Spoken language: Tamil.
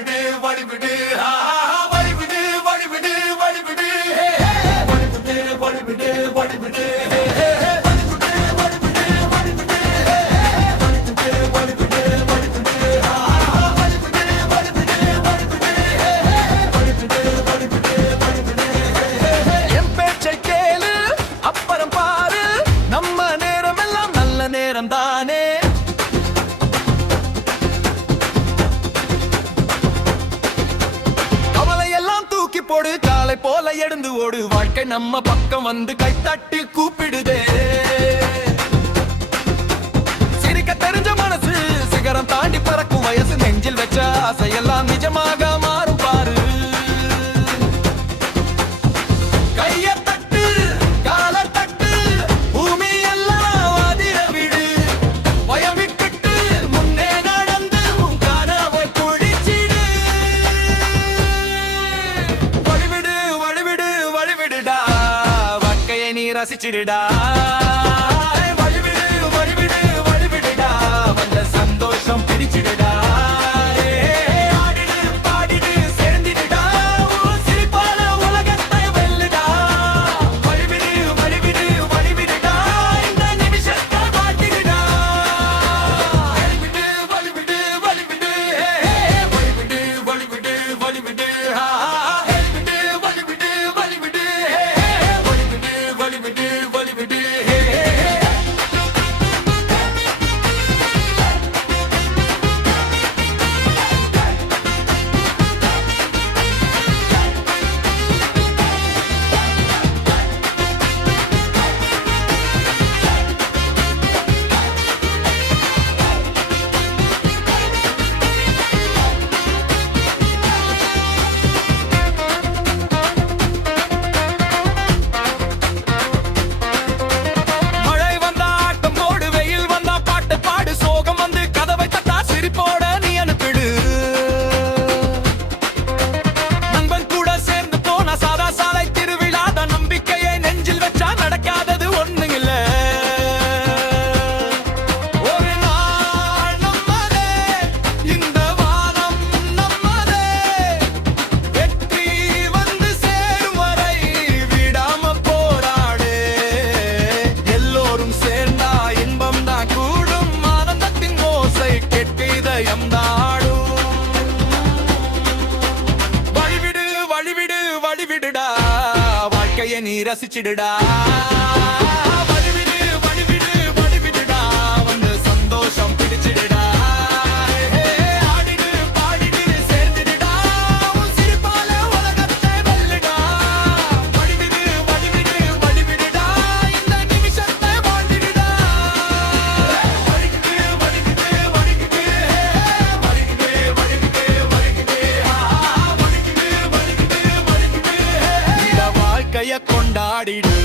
வழிவிடு வழிவிடு வழிவிடு வழிவிடு வழிவிடு வழிவிடு வழிவிடு வழிவிடு தானே கவலையெல்லாம் தூக்கி போடு, காலை போல எழுந்து ஓடு, வாழ்க்கை நம்ம பக்கம் வந்து கைத்தட்டி கூப்பிடுதே. சிரிக்க தெரிஞ்ச மனசு சிகரம் தாண்டி பறக்கும் வயசு, நெஞ்சில் வச்ச ஆசையெல்லாம் நிஜமாக மாறும் பாரு. ரசிச்சிடுடா வழிவிடு வழிவிடு வழிவிடுடா, வந்த சந்தோஷம் பிடிச்சிடுடா. ஆடிடு பாடிடு சேர்ந்திடுடா, சிரிப்பால உலகத்தை வெல்லுடா. வழிவிடு வழிவிடு வழிவிடுடா, இந்த நிமிஷத்தை வாழ்த்திடுடா. வழிவிடு வழிவிடு வழிவிடு வழிவிடு வழிவிடு வழிவிடு வாழ்க்கையை நீ ரசிச்சிடுடா. வழிவிடு வழிவிடு வழிவிடுடா, வந்து சந்தோஷம் பிடிச்சிடுடா. ஆடிடு பாடிடு சேர்ந்திடுடா, சிரிப்பால உலகத்தை வெல்லுடா. வழிவிடு வழிவிடு வழிவிடுடா, இந்த நிமிஷத்தை வாழ்ந்திடுடா. வழிவிடு வழிவிடு வழிவிடு வழிவிடு வழிவிடு வழிவிடு வழிவிடு வழிவிடு வழிவிடு வாழ்க்கைய கொண்டாடிடு.